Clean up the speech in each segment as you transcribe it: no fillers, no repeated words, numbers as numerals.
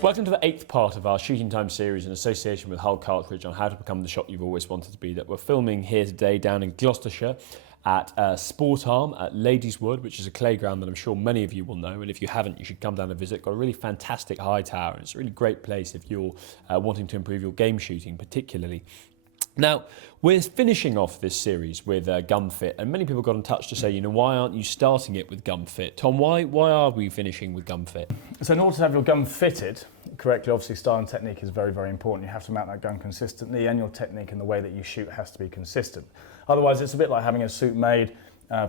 Welcome to the 8th part of our Shooting Time series in association with Hull Cartridge on how to become the shot you've always wanted to be, that we're filming here today down in Gloucestershire at Sport Arm at Ladies Wood, which is a clay ground that I'm sure many of you will know, and if you haven't, you should come down and visit. Got a really fantastic high tower, and it's a really great place if you're wanting to improve your game shooting particularly. Now, we're finishing off this series with gun fit, and many people got in touch to say, why aren't you starting it with gun fit? Tom, why are we finishing with gun fit? So in order to have your gun fitted correctly, obviously style and technique is very, very important. You have to mount that gun consistently, and your technique and the way that you shoot has to be consistent. Otherwise, it's a bit like having a suit made,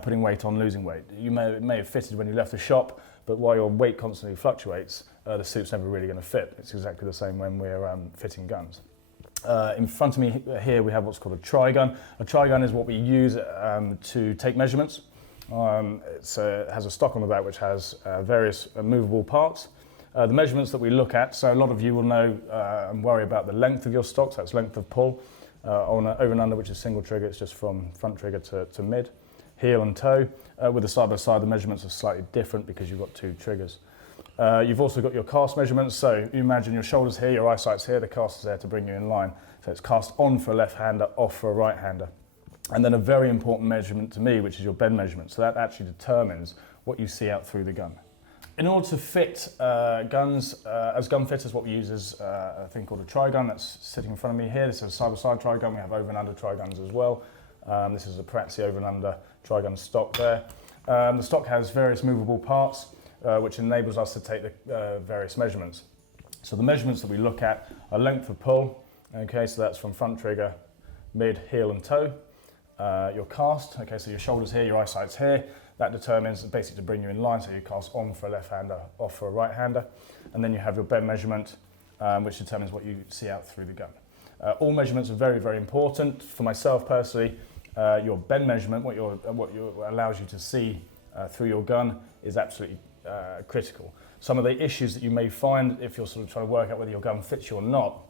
putting weight on, losing weight. You may have fitted when you left the shop, but while your weight constantly fluctuates, the suit's never really going to fit. It's exactly the same when we're fitting guns. In front of me here we have what's called a tri-gun. A tri-gun is what we use to take measurements. It has a stock on the back which has various movable parts. The measurements that we look at, so a lot of you will know and worry about the length of your stock, so that's length of pull. On an over and under, which is single trigger, it's just from front trigger to mid. Heel and toe. With the side by side, the measurements are slightly different because you've got two triggers. You've also got your cast measurements, so you imagine your shoulders here, your eyesight's here, the cast is there to bring you in line. So it's cast on for a left-hander, off for a right-hander. And then a very important measurement to me, which is your bend measurement. So that actually determines what you see out through the gun. In order to fit guns, as gun fitters, what we use is a thing called a tri-gun that's sitting in front of me here. This is a side-by-side tri-gun. We have over and under tri-guns as well. This is a Prazzi over and under tri-gun stock there. The stock has various movable parts, which enables us to take the various measurements. So the measurements that we look at are length of pull, okay, so that's from front trigger, mid, heel and toe. Your cast, okay, so your shoulders here, your eyesight's here. That determines basically to bring you in line, so you cast on for a left-hander, off for a right-hander. And then you have your bend measurement, which determines what you see out through the gun. All measurements are very, very important. For myself personally, your bend measurement, what allows you to see through your gun, is absolutely critical. Some of the issues that you may find if you're sort of trying to work out whether your gun fits you or not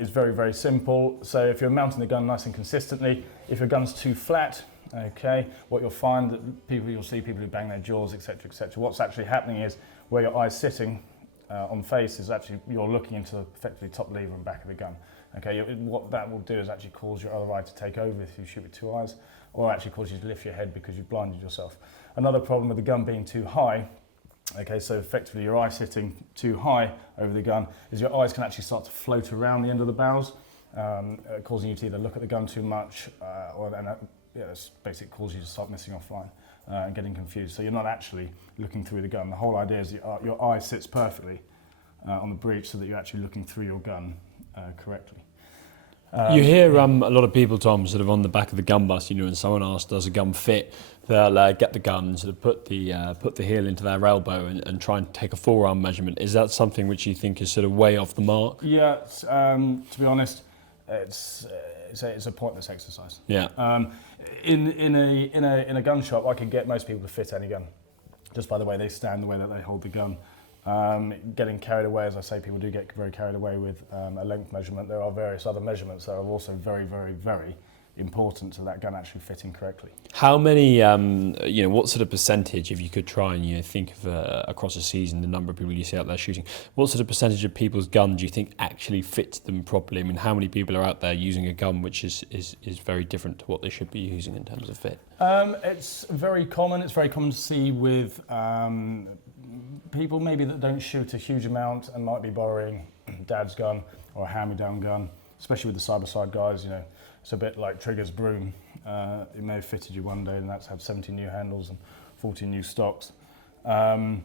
is very, very simple. So if you're mounting the gun nice and consistently, if your gun's too flat, okay, what you'll find that you'll see people who bang their jaws, etc., etc. What's actually happening is where your eye's sitting on face is actually you're looking into effectively top lever and back of the gun. Okay, what that will do is actually cause your other eye to take over if you shoot with two eyes, or actually cause you to lift your head because you've blinded yourself. Another problem with the gun being too high, okay, so effectively your eye sitting too high over the gun, is your eyes can actually start to float around the end of the barrels, causing you to either look at the gun too much, it's basically causes you to start missing offline and getting confused. So you're not actually looking through the gun. The whole idea is your eye sits perfectly on the breech so that you're actually looking through your gun correctly. You hear a lot of people, Tom, sort of on the back of the gun bus, when someone asks, does a gun fit? They'll get the gun, sort of put the heel into their elbow and try and take a forearm measurement. Is that something which you think is sort of way off the mark? Yeah, to be honest, it's a pointless exercise. Yeah. In a gun shop, I can get most people to fit any gun, just by the way they stand, the way that they hold the gun. Getting carried away, as I say, people do get very carried away with a length measurement. There are various other measurements that are also very, very, very important to that gun actually fitting correctly. How many, what sort of percentage, if you could try and think of across a season, the number of people you see out there shooting, what sort of percentage of people's gun do you think actually fits them properly? I mean, how many people are out there using a gun which is very different to what they should be using in terms of fit? It's very common. It's very common to see with people maybe that don't shoot a huge amount and might be borrowing dad's gun or a hand-me-down gun, especially with the side-by-side guys, It's a bit like Trigger's broom. It may have fitted you one day and that's had 70 new handles and 40 new stocks. There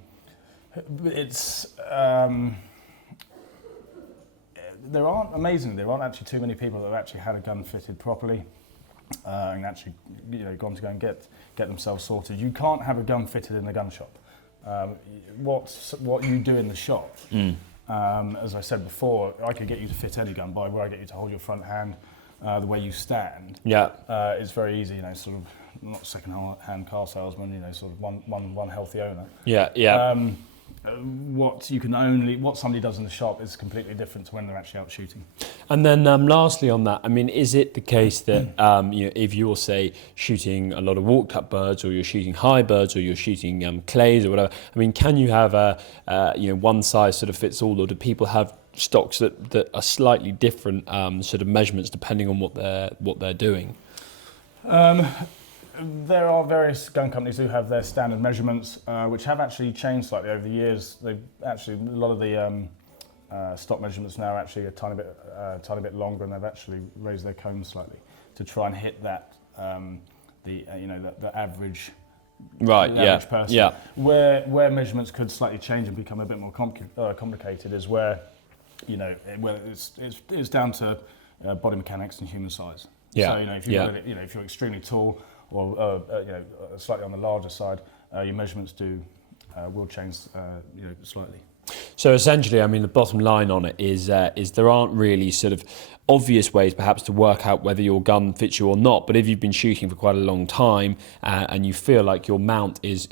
aren't actually too many people that have actually had a gun fitted properly and actually gone to go and get themselves sorted. You can't have a gun fitted in a gun shop. What you do in the shop, as I said before, I could get you to fit any gun by where I get you to hold your front hand, the way you stand. Yeah, it's very easy, sort of not second-hand car salesman, sort of one healthy owner. Yeah, yeah. what somebody does in the shop is completely different to when they're actually out shooting. And then lastly on that, I mean, is it the case that if you're, say, shooting a lot of walk-up birds, or you're shooting high birds, or you're shooting clays or whatever, I mean, can you have one size sort of fits all, or do people have stocks that are slightly different sort of measurements depending on what they're doing? There are various gun companies who have their standard measurements, which have actually changed slightly over the years. A lot of the stock measurements now are actually a tiny bit longer, and they've actually raised their cones slightly to try and hit that the average. Right. The average person. Yeah. Where measurements could slightly change and become a bit more complicated is where it's down to body mechanics and human size. Yeah. So if if you're extremely tall, or slightly on the larger side, your measurements will change slightly. So essentially, I mean, the bottom line on it is there aren't really sort of obvious ways perhaps to work out whether your gun fits you or not. But if you've been shooting for quite a long time and you feel like your mount is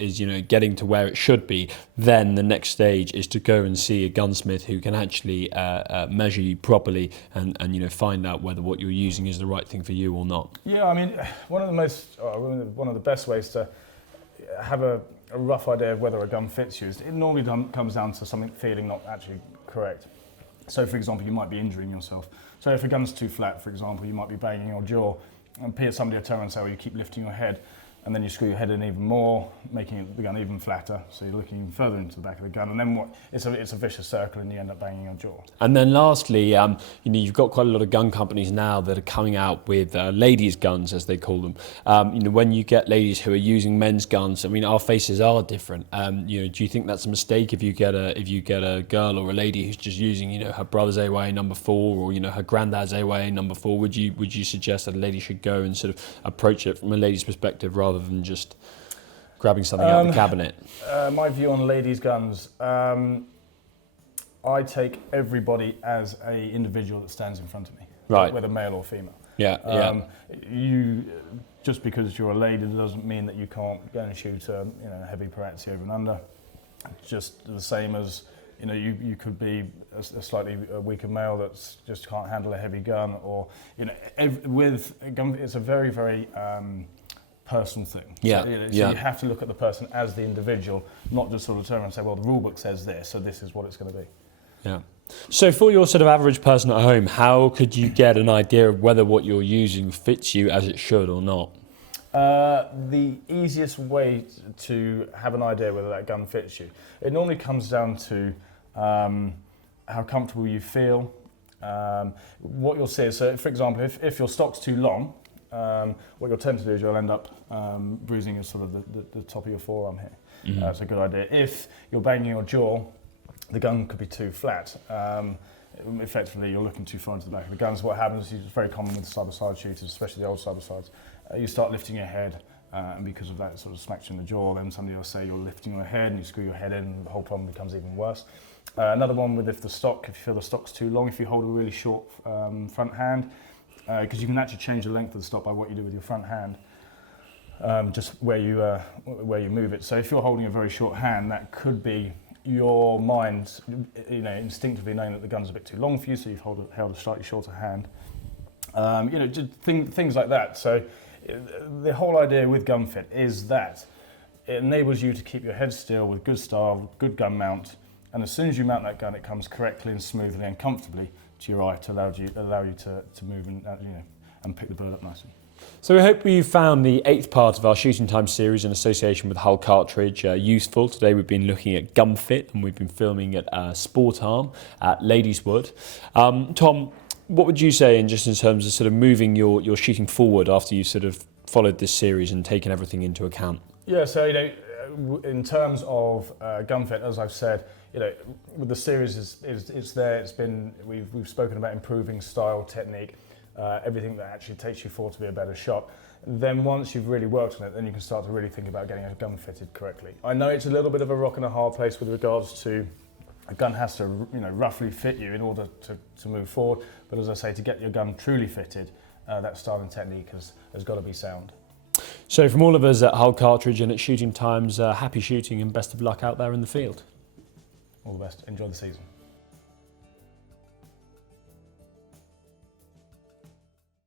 getting to where it should be, then the next stage is to go and see a gunsmith who can actually measure you properly and find out whether what you're using is the right thing for you or not. Yeah, I mean, one of the best ways to have a rough idea of whether a gun fits you is it normally comes down to something feeling not actually correct. So, for example, you might be injuring yourself. So if a gun's too flat, for example, you might be banging your jaw, and somebody will turn and say, well, you keep lifting your head, and then you screw your head in even more, making the gun even flatter, so you're looking even further into the back of the gun, and then it's a vicious circle, and you end up banging your jaw. And then lastly, you've got quite a lot of gun companies now that are coming out with ladies' guns, as they call them. When you get ladies who are using men's guns, I mean, our faces are different. Do you think that's a mistake if you get a girl or a lady who's just using, her brother's AYA number 4 or her granddad's AYA number 4? Would you suggest that a lady should go and sort of approach it from a lady's perspective rather than just grabbing something out of the cabinet? My view on ladies' guns, I take everybody as an individual that stands in front of me, right? Whether male or female. Yeah. You just because you're a lady doesn't mean that you can't go and shoot a heavy Perazzi over and under. Just the same as you could be a slightly weaker male that just can't handle a heavy gun, or with a gun, it's a very, very personal thing. Yeah. So you have to look at the person as the individual, not just sort of turn around and say, well, the rule book says this, so this is what it's going to be. Yeah. So for your sort of average person at home, how could you get an idea of whether what you're using fits you as it should or not? The easiest way to have an idea whether that gun fits you, it normally comes down to how comfortable you feel. What you'll see is, so for example, if your stock's too long, what you'll tend to do is you'll end up bruising your sort of the top of your forearm here. Mm-hmm. That's a good idea. If you're banging your jaw, the gun could be too flat. Effectively, you're looking too far into the back of the gun. So what happens is, it's very common with side-by-side shooters, especially the old side-by-sides. You start lifting your head, and because of that, it sort of smacks you in the jaw. Then somebody will say you're lifting your head, and you screw your head in, and the whole problem becomes even worse. Another one with if you feel the stock's too long, if you hold a really short front hand, because you can actually change the length of the stock by what you do with your front hand, just where you move it. So if you're holding a very short hand, that could be your mind, instinctively knowing that the gun's a bit too long for you, so you've held a slightly shorter hand. Just things like that. So the whole idea with gun fit is that it enables you to keep your head still with good style, good gun mount, and as soon as you mount that gun, it comes correctly and smoothly and comfortably to your eye to allow you to move and pick the bird up nicely. So we hope you found the 8th part of our Shooting Time series in association with Hull Cartridge useful. Today we've been looking at gun fit, and we've been filming at Sport Arm at Ladieswood. Tom, what would you say in terms of sort of moving your shooting forward after you sort of followed this series and taken everything into account? Yeah, so in terms of gun fit, as I've said, with the series it's there. We've spoken about improving style, technique, everything that actually takes you forward to be a better shot. Then once you've really worked on it, then you can start to really think about getting a gun fitted correctly. I know it's a little bit of a rock and a hard place with regards to a gun has to roughly fit you in order to move forward, but as I say, to get your gun truly fitted, that style and technique has got to be sound. So from all of us at Hull Cartridge and at Shooting Times, happy shooting and best of luck out there in the field. All the best. Enjoy the season.